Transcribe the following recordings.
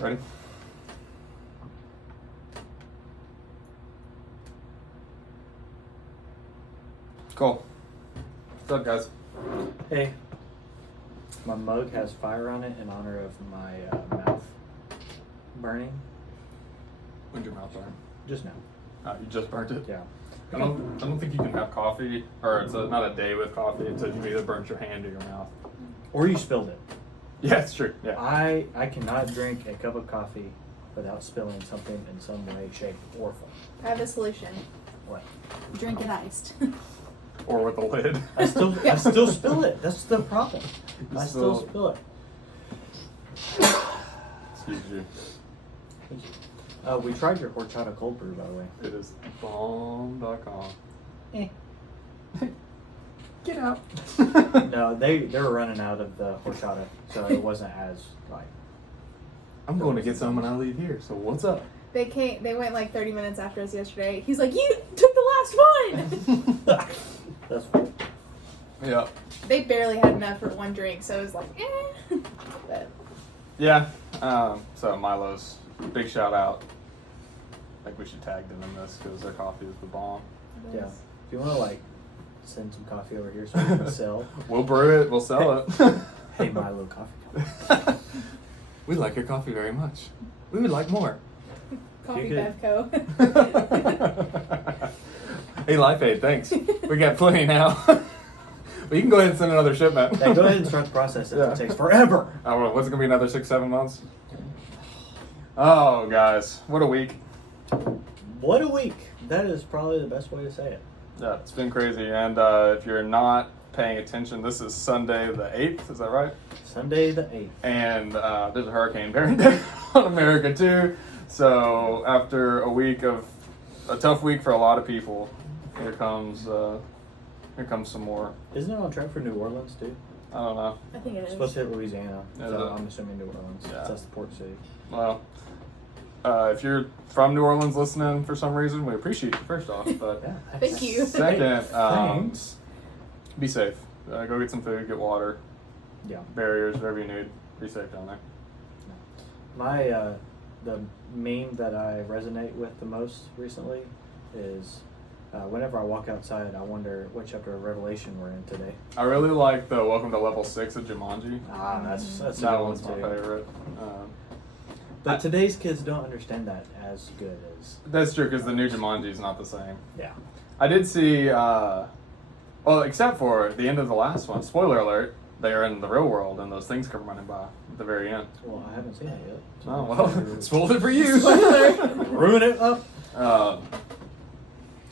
Ready? Cool. What's up, guys? Hey, my mug has fire on it in honor of my mouth burning. When'd your mouth burn? Just now. You just burnt it? Yeah. I don't think you can have coffee, or it's not a day with coffee until you either burnt your hand or your mouth. Or you spilled it. Yeah, it's true. Yeah. I cannot drink a cup of coffee without spilling something in some way, shape, or form. I have a solution. What? Drink it iced. Or with a lid. I still spill it. That's the problem. I still So- spill it. Excuse you. Thank you. We tried your horchata cold brew, by the way. It is bomb.com. Eh. Get out. No, they were running out of the horchata, so it wasn't as like. I'm going to get some when I leave here, so what's up? They went like 30 minutes after us yesterday. He's like, you took the last one! That's funny. Yeah. They barely had enough for one drink, so it was like, eh. But Yeah. So Milo's, big shout out. I think we should tag them in this because their coffee is the bomb. Yeah. If you want to like send some coffee over here so we can sell. We'll brew it. We'll sell it. Hey, Milo Coffee. We like your coffee very much. We would like more. Coffee You could- Bevco. Hey, Life Aid, thanks. We got plenty now. But you can go ahead and send another shipment. Yeah, go ahead and start the process. Yeah. It takes forever. I don't know. What's it going to be, another 6-7 months? Oh, guys. What a week. What a week. That is probably the best way to say it. Yeah, it's been crazy. And if you're not paying attention, this is Sunday the 8th. Is that right? Sunday the 8th. And there's a hurricane bearing down on America, too. So after a tough week for a lot of people, here comes some more. Isn't it on track for New Orleans, too? I don't know. I think it It's is. supposed to hit Louisiana, Yeah, so it is. I'm assuming New Orleans. Yeah. That's the port city. Well, if you're from New Orleans listening for some reason, we appreciate you, first off. But Yeah. Thank you. second, Thanks. be safe. Go get some food, get water, Yeah. barriers, whatever you need. Be safe down there. My the meme that I resonate with the most recently is whenever I walk outside, I wonder what chapter of Revelation we're in today. I really like the Welcome to Level 6 of Jumanji. That's a That good one one's my too. favorite. But today's kids don't understand that as good as. That's true, because the new Jumanji is not the same. Yeah. I did see, well, except for the end of the last one, spoiler alert, they are in the real world and those things come running by at the very end. Well, I haven't seen it yet. so- Oh, well, spoiled it for you. Ruin it up.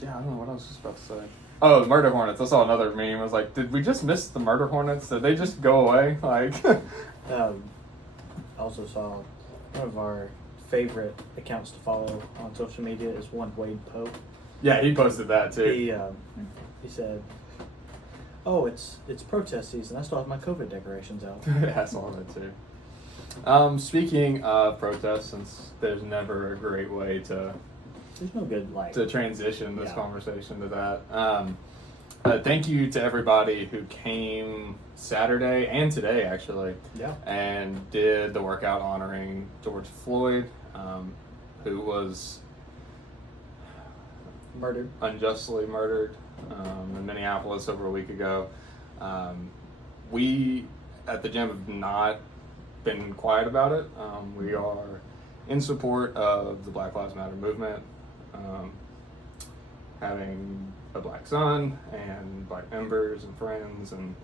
Yeah, I don't know what I was just about to say. Oh, the Murder Hornets. I saw another meme. I was like, did we just miss the Murder Hornets? Did they just go away? Like, I also saw one of our favorite accounts to follow on social media is one Wade Pope. yeah, he posted that too. He said, "Oh, it's protest season. I still have my COVID decorations out." Yeah, I saw that too. Speaking of protests, since there's never a great way to There's no good to transition this Yeah. conversation to that. Thank you to everybody who came Saturday and today, actually, Yeah. and did the workout honoring George Floyd, who was Murdered. unjustly murdered in Minneapolis over a week ago. We at the gym have not been quiet about it. We are in support of the Black Lives Matter movement. Having a black son and black members and friends, and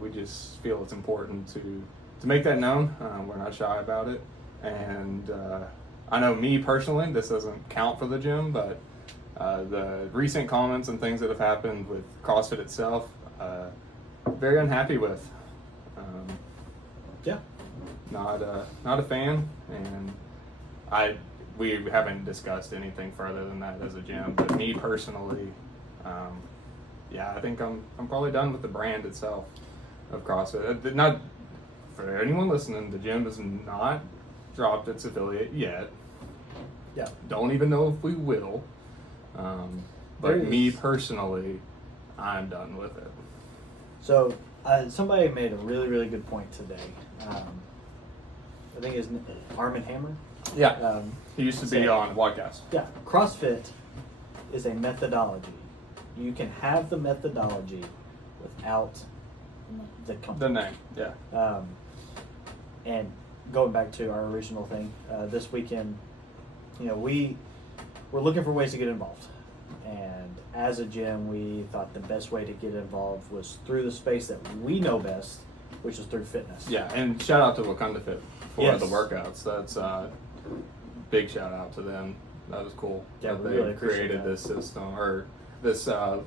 we just feel it's important to make that known. We're not shy about it, and I know me personally, this doesn't count for the gym, but the recent comments and things that have happened with CrossFit itself, very unhappy with. Yeah. Not a fan, and we haven't discussed anything further than that as a gym. But me personally, yeah, I think I'm probably done with the brand itself of CrossFit. Not for anyone listening, the gym has not dropped its affiliate yet. Yeah. Don't even know if we will. But There me is- personally, I'm done with it. So somebody made a really, really good point today. I think his Arm and Hammer. Yeah. He used to be so- on Wadcast. Yeah, CrossFit is a methodology. You can have the methodology without the The company. name. Yeah. And going back to our original thing, this weekend, we're looking for ways to get involved. And as a gym, we thought the best way to get involved was through the space that we know best, which is through fitness. Yeah, and shout out to Wakanda Fit for Yes. the workouts. That's big shout out to them. That was cool. Yeah, that we they really appreciate created that. this system or this I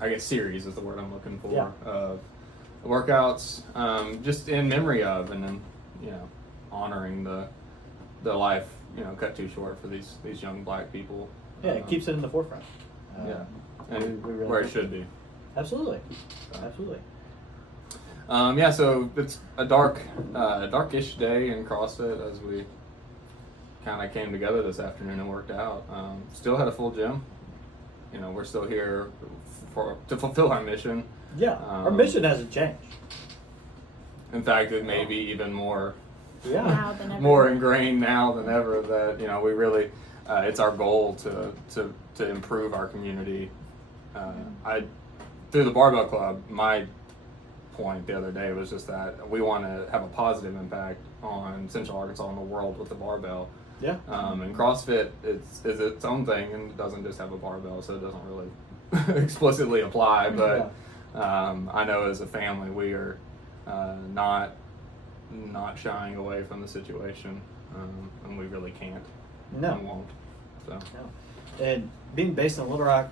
guess series is the word I'm looking for. Yeah. Workouts, just in memory of, and then honoring the life cut too short for these young black people. Yeah, it keeps it in the forefront. Yeah, and we really where it like should be. Absolutely. So. Absolutely. Yeah, so it's a darkish day in CrossFit as we kind of came together this afternoon and worked out. Still had a full gym. We're still here to fulfill our mission. Yeah, our mission hasn't changed. In fact, it may be even more Yeah. Now than ever. more ingrained now than ever that we really it's our goal to improve our community. Through the Barbell Club, my point the other day was just that we want to have a positive impact on Central Arkansas and the world with the barbell. Yeah. And CrossFit is its own thing and it doesn't just have a barbell, so it doesn't really explicitly apply. But I know as a family we are not shying away from the situation, and we really can't. No. And won't. So No. And being based in Little Rock,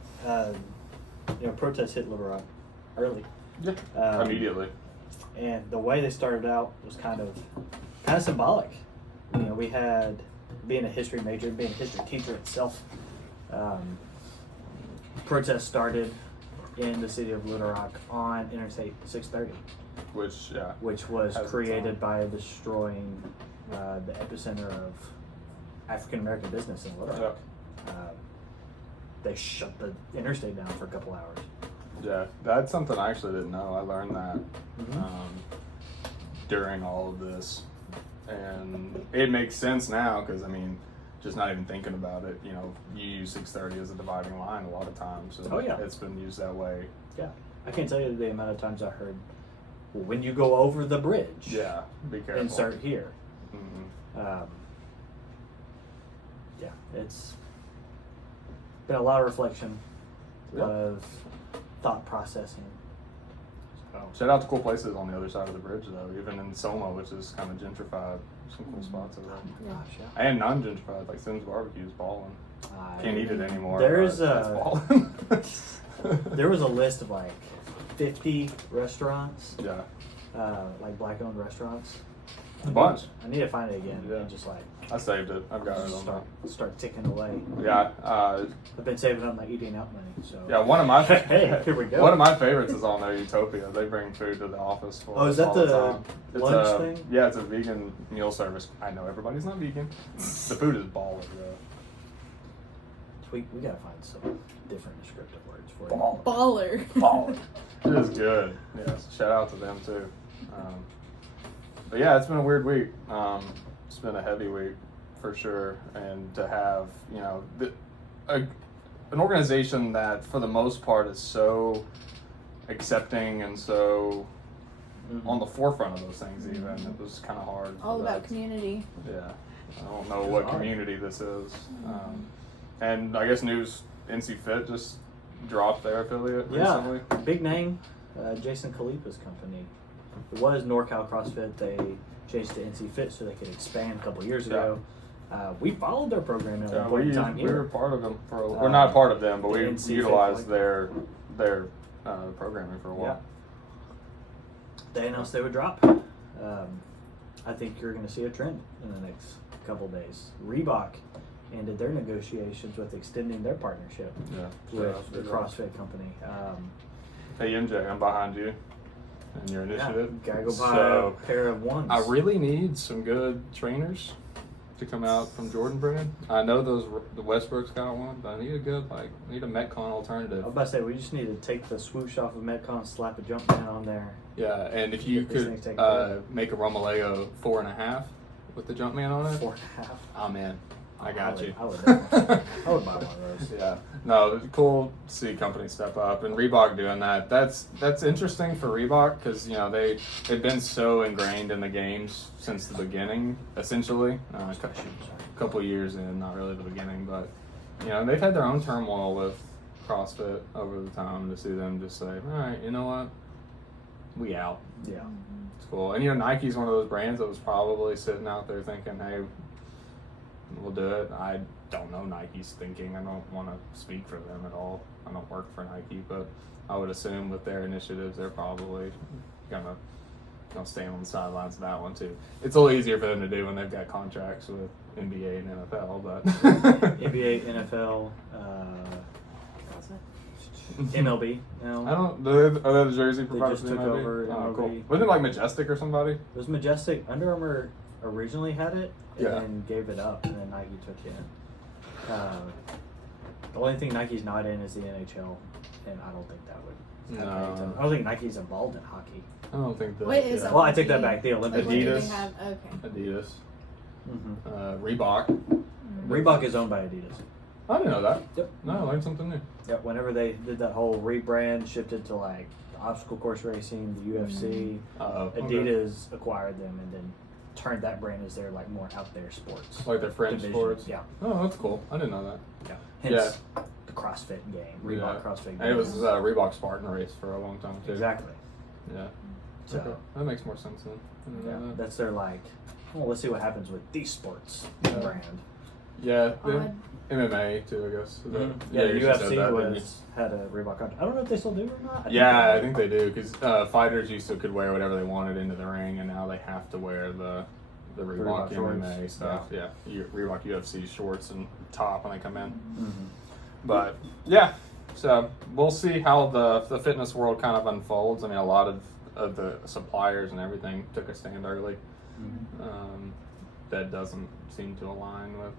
protests hit Little Rock early. yeah, immediately. And the way they started out was kind of symbolic. We had, being a history major, being a history teacher itself, protests started in the city of Little Rock on Interstate 630, Which was has its created own. by destroying the epicenter of African American business in Little Rock. They shut the interstate down for a couple hours. Yeah, that's something I actually didn't know. I learned that Mhm. during all of this, and it makes sense now because just not even thinking about it. You use 630 as a dividing line a lot of times. And Oh, yeah. it's been used that way. Yeah, I can't tell you the amount of times I heard, well, when you go over the bridge, Yeah, be careful. insert here. Mhm. Yeah, it's been a lot of reflection, a lot Yeah. of thought processing. So, Shout out to cool places on the other side of the bridge though, even in Soma, which is kind of gentrified. Some cool spots over there. gosh, yeah. And non-gentrified, like Sim's Barbecue is balling. Can't eat it anymore. There's but it's balling. There was a list of like 50 restaurants, Yeah, like black-owned restaurants. a bunch. I need to find it again Yeah. and just I saved it. I've got it on start ticking away. there. Yeah, I've been saving up my eating out money, so. yeah. One of my Hey, here we go. One of my favorites is on there, Utopia. They bring food to the office for Oh, is us that all the time. It's lunch a, thing? Yeah, it's a vegan meal service. I know everybody's not vegan. The food is baller, though. We gotta find some different descriptive words for it. Baller. Baller. Baller. It is good. Yes, shout out to them too. But yeah, it's been a weird week. It's been a heavy week for sure, and to have an organization that for the most part is so accepting and so on the forefront of those things, even it was kind of hard. All for about that. community. Yeah, I don't know It's what hard. community this is, and I guess news NC Fit just dropped their affiliate recently. Yeah, big name, Jason Khalifa's company. It was NorCal CrossFit. They changed to NC Fit so they could expand a couple years ago. We followed their program at one Yeah, point in time we were here. part of them for we're not part of them, but the we NC Fit utilized like- their programming for a while. They announced they would drop. I think you're going to see a trend in the next couple days. Reebok ended their negotiations with extending their partnership Yeah. with the CrossFit company. Hey MJ, I'm behind you and your initiative. Gotta go buy So, a pair of ones. I really need some good trainers to come out from Jordan Brand. I know the Westbrook's got one, but I need a good I need a Metcon alternative. I was about to say, we just need to take the swoosh off of Metcon, slap a jump down on there. Yeah, and if you Get these could things taken care make a Romaleo 4.5, with the Jumpman on it. 4.5. Oh man, I got you. I would definitely- I would buy one of those. Yeah, no, it's cool to see companies step up and Reebok doing that. That's interesting for Reebok because they've been so ingrained in the games since the beginning, essentially. A couple years in, not really the beginning, but they've had their own turmoil with CrossFit over the time. To see them just say, all right, you know what, we out. Yeah. It's cool. And Nike's one of those brands that was probably sitting out there thinking, hey, we'll do it. I don't know Nike's thinking. I don't want to speak for them at all. I don't work for Nike, but I would assume with their initiatives, they're probably gonna stand on the sidelines of that one too. It's a little easier for them to do when they've got contracts with NBA and NFL, but NBA, NFL, MLB. I don't. Are they the jersey They providers? just took maybe? over Oh, cool. MLB. Wasn't it like Majestic or somebody? It was Majestic. Under Armour originally had it and Yeah. then gave it up, and then Nike took it. The only thing Nike's not in is the NHL, and I don't think that would. No. I don't think Nike's involved in hockey. I don't think that. What is Well, I take that back. The Like, Olympic what do they Adidas. have? Okay. Adidas, Mm-hmm. Reebok. Reebok is owned by Adidas. I didn't know that. Yep. No, I learned something new. Yep. Whenever they did that whole rebrand, shifted to like obstacle course racing, the UFC, Okay. Adidas acquired them and then turned that brand as their like more out there sports. Like their French division. sports. Yeah. Oh, that's cool. I didn't know that. Yeah. Hence the CrossFit game, Reebok Yeah. CrossFit game. And it was Reebok Spartan race for a long time too. Exactly. Yeah. So Okay. That makes more sense then. I didn't know yeah, that. that's their like. Well, let's see what happens with these sports Yeah. brand. Yeah. The Odd. MMA too, I guess. Is that- Yeah, you the just said UFC that, didn't you? had a Reebok contract. I don't know if they still do or not. Yeah, I think they do because fighters used to could wear whatever they wanted into the ring, and now they have to wear the Reebok Reebok shorts. MMA stuff. Yeah, Reebok UFC shorts and top when they come in. Mm-hmm. But yeah, so we'll see how the fitness world kind of unfolds. I mean, a lot of the suppliers and everything took a stand early. That doesn't seem to align with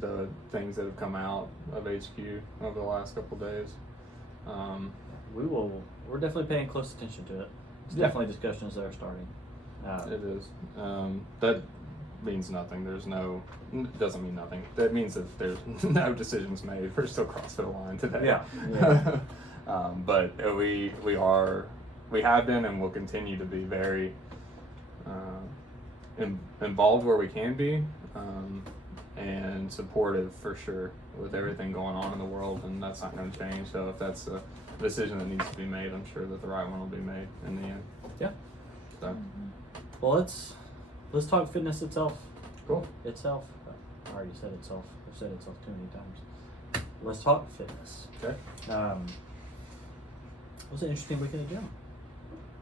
the things that have come out of HQ over the last couple of days. We're definitely paying close attention to it. It's Yeah. definitely discussions that are starting. It is. That means nothing. Doesn't mean nothing. That means that there's no decisions made. We're still CrossFit aligned today. Yeah. But we have been and will continue to be very involved where we can be, and supportive for sure with everything going on in the world, and that's not going to change. So if that's a decision that needs to be made, I'm sure that the right one will be made in the end. Yeah. So Well, let's talk fitness itself. cool. Itself. I already said itself. I've said itself too many times. Let's talk fitness. Okay. It was an interesting week in the gym.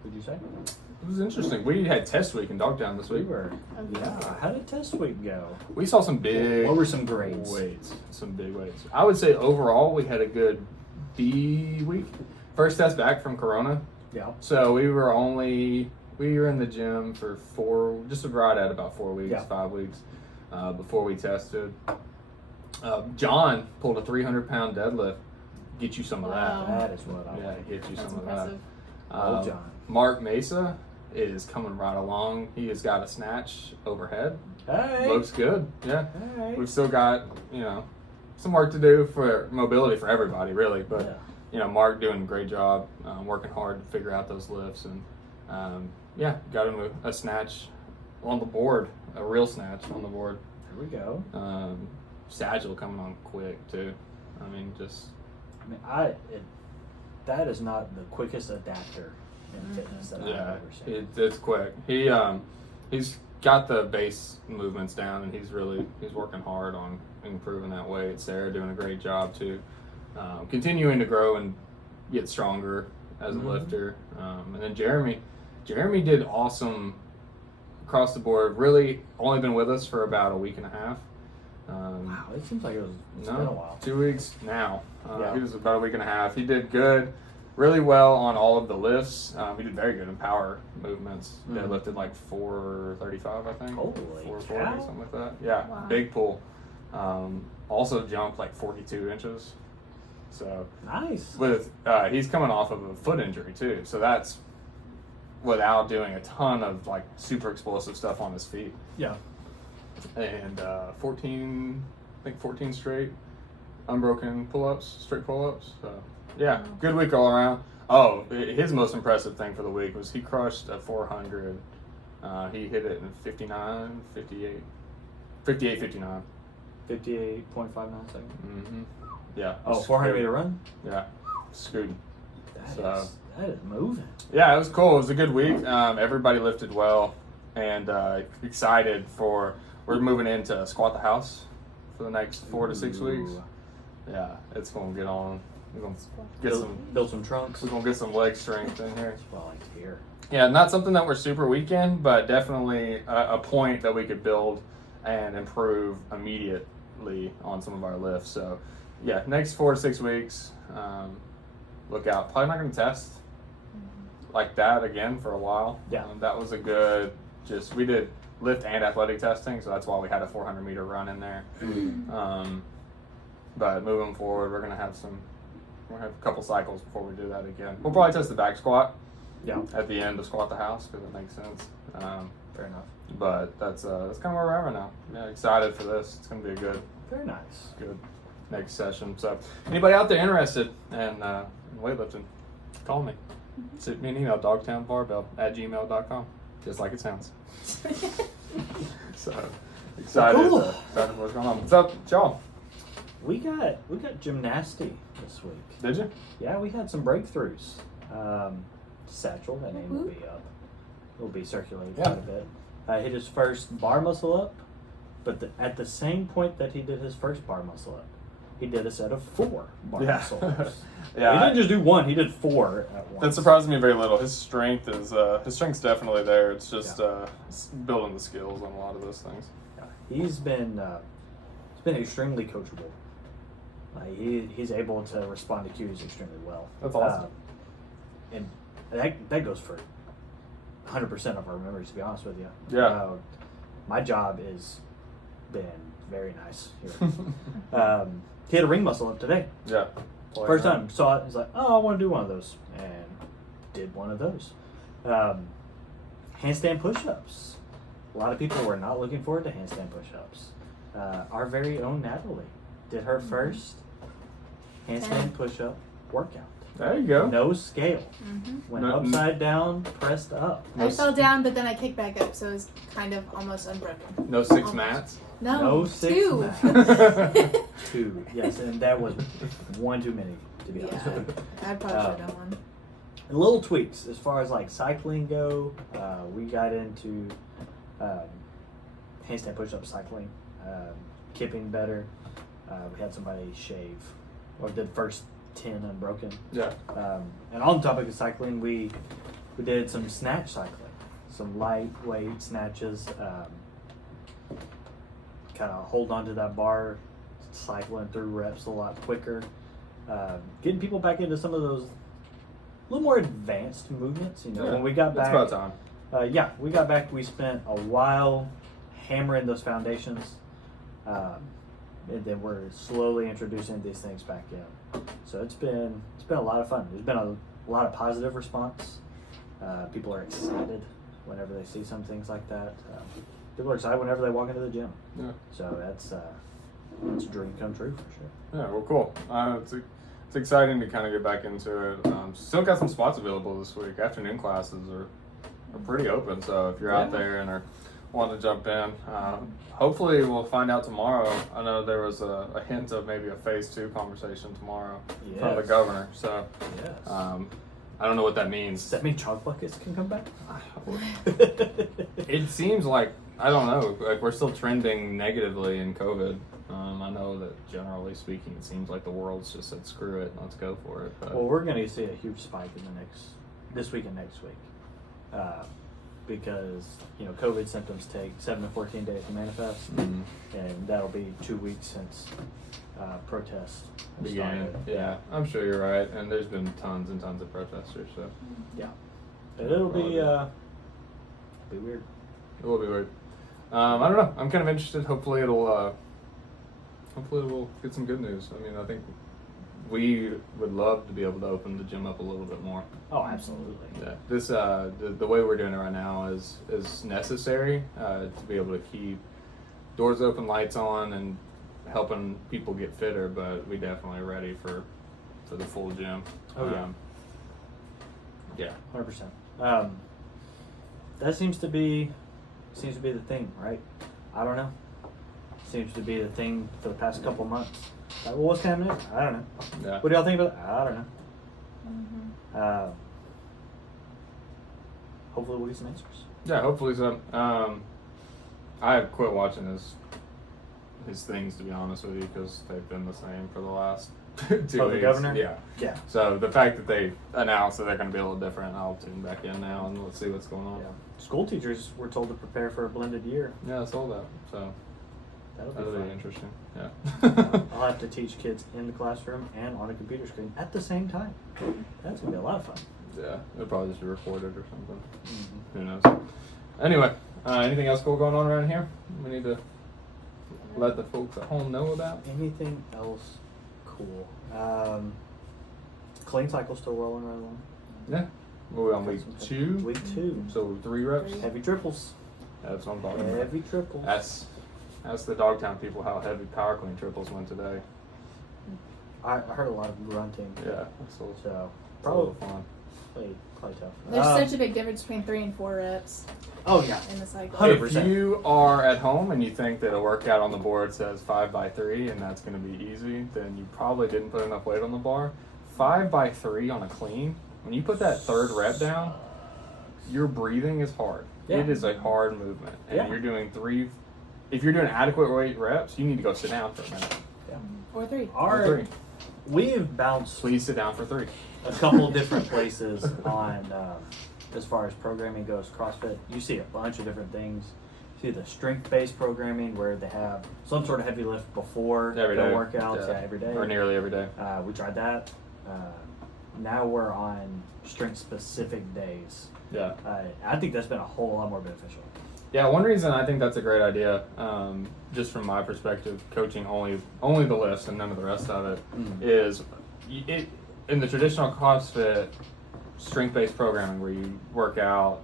Would you say? It was interesting. We had test week in Dogtown this week. Yeah. How did test week go? We saw some big. What were some grades? weights? Some big weights. I would say overall we had a good B week. First test back from Corona. Yeah. So we were in the gym for just right at about 4 weeks, Yeah. 5 weeks before we tested. John pulled a 300-pound deadlift. Get you some of Wow. That is what I that. Yeah, like. get you That's some impressive. of that. Old John. Mark Mesa is coming right along. He has got a snatch overhead. Hey. Looks good. Yeah. Hey. We've still got, some work to do for mobility for everybody, really. But, Mark doing a great job, working hard to figure out those lifts. And, got him a snatch on the board, a real snatch on the board. Here we go. Sagil coming on quick, too. That is not the quickest adapter in fitness that I've Yeah, ever seen. it's quick. He's got the base movements down, and he's working hard on improving that weight. Sarah doing a great job too, continuing to grow and get stronger as a lifter. And then Jeremy did awesome across the board. Really only been with us for about a week and a half. Wow, it seems like it's been a while. 2 weeks now. Yeah. He was about a week and a half. He did good, really well on all of the lifts. He did very good in power movements. They lifted like 435, I think. Holy 440, cow. something like that. Yeah, Wow. big pull. Also jumped like 42 inches. So Nice. with he's coming off of a foot injury too. So that's without doing a ton of like super explosive stuff on his feet. Yeah. And 14 straight unbroken pull-ups, straight pull-ups. So yeah, good week all around. Oh, his most impressive thing for the week was he crushed a 400. He hit it in 59, 58, 59. 58.59 seconds. Mm-hmm. Yeah. Oh, 400 meter run? Yeah. Scooting. That is moving. Yeah, it was cool. It was a good week. Everybody lifted well, and excited for. We're moving into Squat the House for the next 4 to 6 weeks. Yeah, it's gonna get on. We're gonna build some trunks. We're gonna get some leg strength in here. That's what I like to hear. Yeah, not something that we're super weak in, but definitely a point that we could build and improve immediately on some of our lifts. So, yeah, next 4 to 6 weeks. Look out. Probably not going to test like that again for a while. Yeah. That was a good, we did lift and athletic testing, so that's why we had a 400 meter run in there. But moving forward, we're going to have a couple cycles before we do that again. We'll probably test the back squat at the end of Squat the House because it makes sense. Fair enough. But that's kind of where we're at right now. Yeah, excited for this. It's going to be a good next session. So anybody out there interested in weightlifting, call me. Send me an email, dogtownbarbell@gmail.com, just like it sounds. So excited, Cool. Excited for what's going on. What's up, y'all? We got gymnasty this week. Did you? Yeah, we had some breakthroughs. Satchel, that name will be up. Will be circulating quite a bit. Hit his first bar muscle up, but at the same point that he did his first bar muscle up, he did a set of 4 bar muscle ups. Yeah, he didn't just do 1; he did 4 at once. That surprised me very little. His strength's definitely there. It's just building the skills on a lot of those things. Yeah. He's been extremely coachable. He's able to respond to cues extremely well. That's awesome. And that goes for 100% of our members, to be honest with you. Yeah. My job has been very nice here. He had a ring muscle up today. Yeah. First time saw it, he's like, "Oh, I want to do one of those," and did one of those. Handstand push-ups. A lot of people were not looking forward to handstand push-ups. Our very own Natalie did her first handstand push-up workout. There you go. No scale. Went upside down, pressed up. I fell down, but then I kicked back up, so it was kind of almost unbroken. No 6 Almost. mats? No 6 2. mats. 2, yes, and that was one too many, to be honest with you. I probably should have done one. And little tweaks as far as like cycling go. We got into handstand push-up cycling, kipping better. We had somebody shave, or did first 10 unbroken. Yeah. And on the topic of cycling, we did some snatch cycling, some lightweight snatches. Kind of hold on to that bar, cycling through reps a lot quicker. Getting people back into some of those a little more advanced movements. When we got back, it's about time. we got back. We spent a while hammering those foundations, and then we're slowly introducing these things back in. So it's been a lot of fun. There's been a lot of positive response. People are excited whenever they see some things like that. People are excited whenever they walk into the gym. Yeah. So that's a dream come true for sure. Yeah, well, cool. It's exciting to kind of get back into it. Still got some spots available this week. Afternoon classes are pretty open, so if you're out there and are wanting to jump in, hopefully we'll find out tomorrow. I know there was a hint of maybe a phase 2 conversation tomorrow from the governor. So I don't know what that means. Does that mean chalk buckets can come back? It seems like, I don't know, like we're still trending negatively in COVID. I know that generally speaking, it seems like the world's just said, screw it, let's go for it. But Well, we're going to see a huge spike in this week and next week. Because, COVID symptoms take 7 to 14 days to manifest. And that'll be 2 weeks since protests began. started. Yeah, I'm sure you're right. And there's been tons and tons of protesters, so. Yeah. But it'll be weird. It will be weird. I don't know. I'm kind of interested. Hopefully we'll get some good news. I mean, I think we would love to be able to open the gym up a little bit more. Oh, absolutely. Yeah, this the way we're doing it right now is necessary to be able to keep doors open, lights on, and helping people get fitter. But we definitely are ready for the full gym. Oh, yeah. Yeah. 100%. That seems to be the thing, right? I don't know. Seems to be the thing for the past couple months. Like, well, what's coming next? I don't know. Yeah. What do y'all think about that? I don't know. Mm-hmm. Hopefully we'll get some answers. Yeah, hopefully so. I have quit watching his things, to be honest with you, because they've been the same for the last 2 weeks. Oh, the governor? Yeah. Yeah. So the fact that they announced that they're going to be a little different, I'll tune back in now and let's see what's going on. Yeah. School teachers were told to prepare for a blended year. Yeah, I saw that. So That'll that'll be be fun. interesting. Yeah. I'll have to teach kids in the classroom and on a computer screen at the same time. That's gonna be a lot of fun. Yeah, it'll probably just be recorded or something. Mm-hmm. Who knows? Anyway, anything else cool going on around here? We need to let the folks at home know about. Anything else cool? Clean cycle still rolling right along. Yeah. We're on week 2. Week 2. So 3 reps. Heavy triples. That's what I'm talking about. Heavy triples. That's the Dogtown people how heavy power clean triples went today. I heard a lot of grunting. Yeah, that's a little, So it's a little probably fun. probably tough. There's such a big difference between 3 and 4 reps Oh yeah. in the cycle. 100%. If you are at home and you think that a workout on the board says 5x3 and that's going to be easy, then you probably didn't put enough weight on the bar. 5x3 on a clean, when you put that 3rd rep down, your breathing is hard. Yeah. It is a hard movement. And Yeah. you're doing 3. If you're doing adequate weight reps, you need to go sit down for a minute. Yeah. Or 3. Our, 3. we've bounced Please sit down for 3. a couple different places on as far as programming goes. CrossFit, you see a bunch of different things. You see the strength-based programming where they have some sort of heavy lift before Every the day. workouts. Yeah, every day. Or nearly every day. We tried that. Now we're on strength-specific days. Yeah. I think that's been a whole lot more beneficial. Yeah, one reason I think that's a great idea, just from my perspective, coaching only the lifts and none of the rest of it, is it in the traditional CrossFit strength-based programming where you work out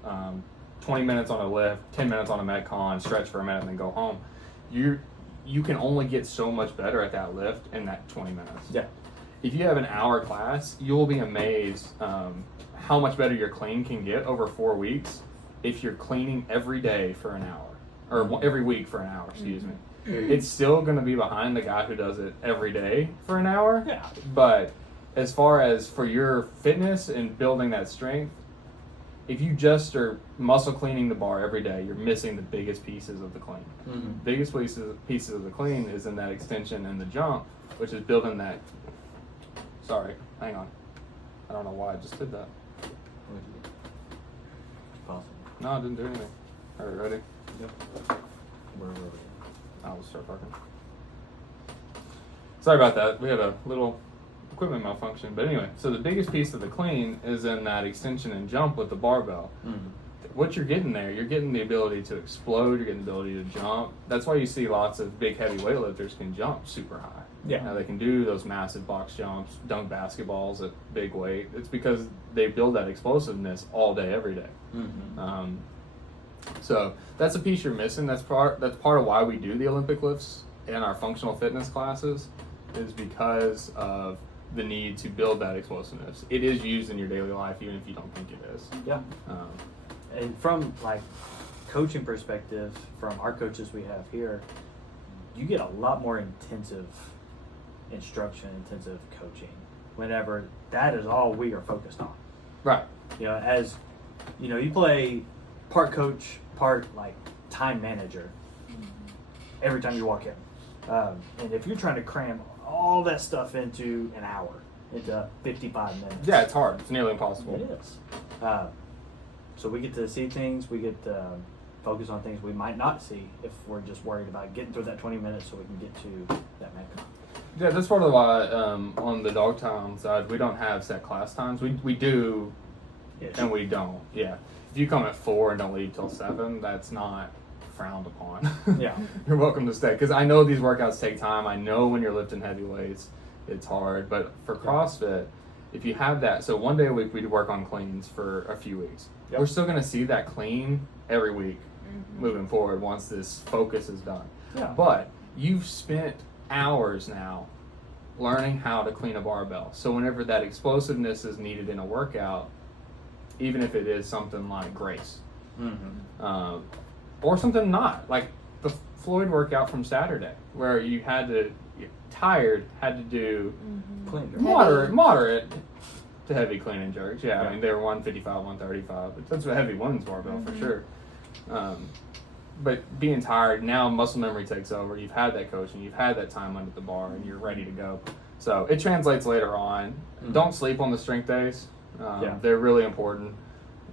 20 minutes on a lift, 10 minutes on a Metcon, stretch for a minute, and then go home. You can only get so much better at that lift in that 20 minutes. Yeah. If you have an hour class, you'll be amazed how much better your clean can get over 4 weeks if you're cleaning every day for an hour, or every week for an hour, excuse me. It's still going to be behind the guy who does it every day for an hour. Yeah. But as far as for your fitness and building that strength, if you just are muscle cleaning the bar every day, you're missing the biggest pieces of the clean. Mm-hmm. Biggest pieces of the clean is in that extension and the jump, which is building that. Sorry, hang on. I don't know why I just did that. Possible. No, I didn't do anything. All right, ready? Yep. Where were we? I'll start parking. Sorry about that. We had a little equipment malfunction. But anyway, so the biggest piece of the clean is in that extension and jump with the barbell. Mm-hmm. What you're getting there, you're getting the ability to explode, you're getting the ability to jump. That's why you see lots of big heavy weightlifters can jump super high. Yeah. Now they can do those massive box jumps, dunk basketballs at big weight. It's because they build that explosiveness all day, every day. Mm-hmm. So that's a piece you're missing. That's part of why we do the Olympic lifts in our functional fitness classes, is because of the need to build that explosiveness. It is used in your daily life, even if you don't think it is. Yeah. And from like coaching perspective, from our coaches we have here, you get a lot more intensive instruction, intensive coaching whenever that is all we are focused on. Right. You know, as you know, you play part coach, part like time manager every time you walk in. And if you're trying to cram all that stuff into an hour, into 55 minutes. Yeah, it's hard. It's nearly impossible. It is. So we get to see things, we get to focus on things we might not see if we're just worried about getting through that 20 minutes so we can get to that Metcon. Yeah, that's part of why on the Dogtown side we don't have set class times. We do, and we don't. Yeah, if you come at 4 and don't leave till 7, that's not frowned upon. Yeah. You're welcome to stay, because I know these workouts take time. I know when you're lifting heavy weights, it's hard. But for CrossFit, if you have that, so one day a week we work on cleans for a few weeks. Yep. We're still going to see that clean every week moving forward once this focus is done. Yeah. But you've spent hours now learning how to clean a barbell. So whenever that explosiveness is needed in a workout, even if it is something like Grace, or something not, like the Floyd workout from Saturday, where you had to, had to do Clean. moderate to heavy clean and jerks. Yeah, Yeah. I mean, they were 155, 135, but that's a heavy women's barbell for sure. But being tired, now muscle memory takes over. You've had that coaching, you've had that time under the bar, and you're ready to go. So it translates later on. Don't sleep on the strength days. They're really important.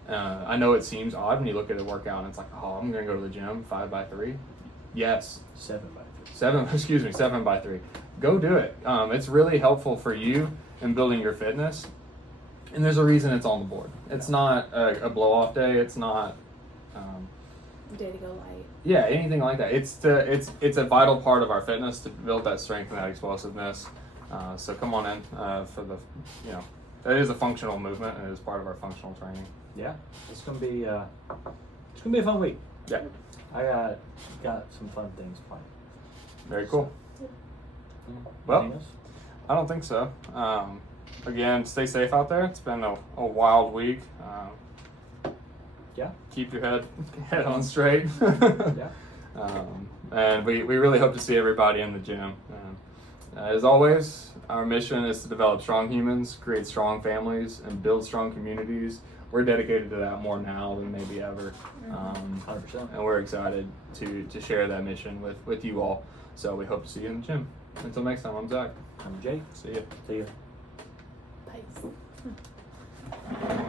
I know it seems odd when you look at a workout and it's like, oh, I'm going to go to the gym 5x3. Yes. 7x3. 7x3. Go do it. It's really helpful for you in building your fitness. And there's a reason it's on the board. It's not a blow-off day. It's not Day to go light. yeah, anything like that. It's a vital part of our fitness to build that strength and that explosiveness. So come on in for the, it is a functional movement and it is part of our functional training. Yeah, it's gonna be a fun week. Yeah, I got some fun things planned. very cool. Well, I don't think so. Again, stay safe out there. It's been a wild week. Yeah. Keep your head on straight. Yeah. And we really hope to see everybody in the gym. As always, our mission is to develop strong humans, create strong families, and build strong communities. We're dedicated to that more now than maybe ever. 100%. And we're excited to share that mission with you all. So we hope to see you in the gym. Until next time, I'm Zach. I'm Jay. See ya. See you. Nice.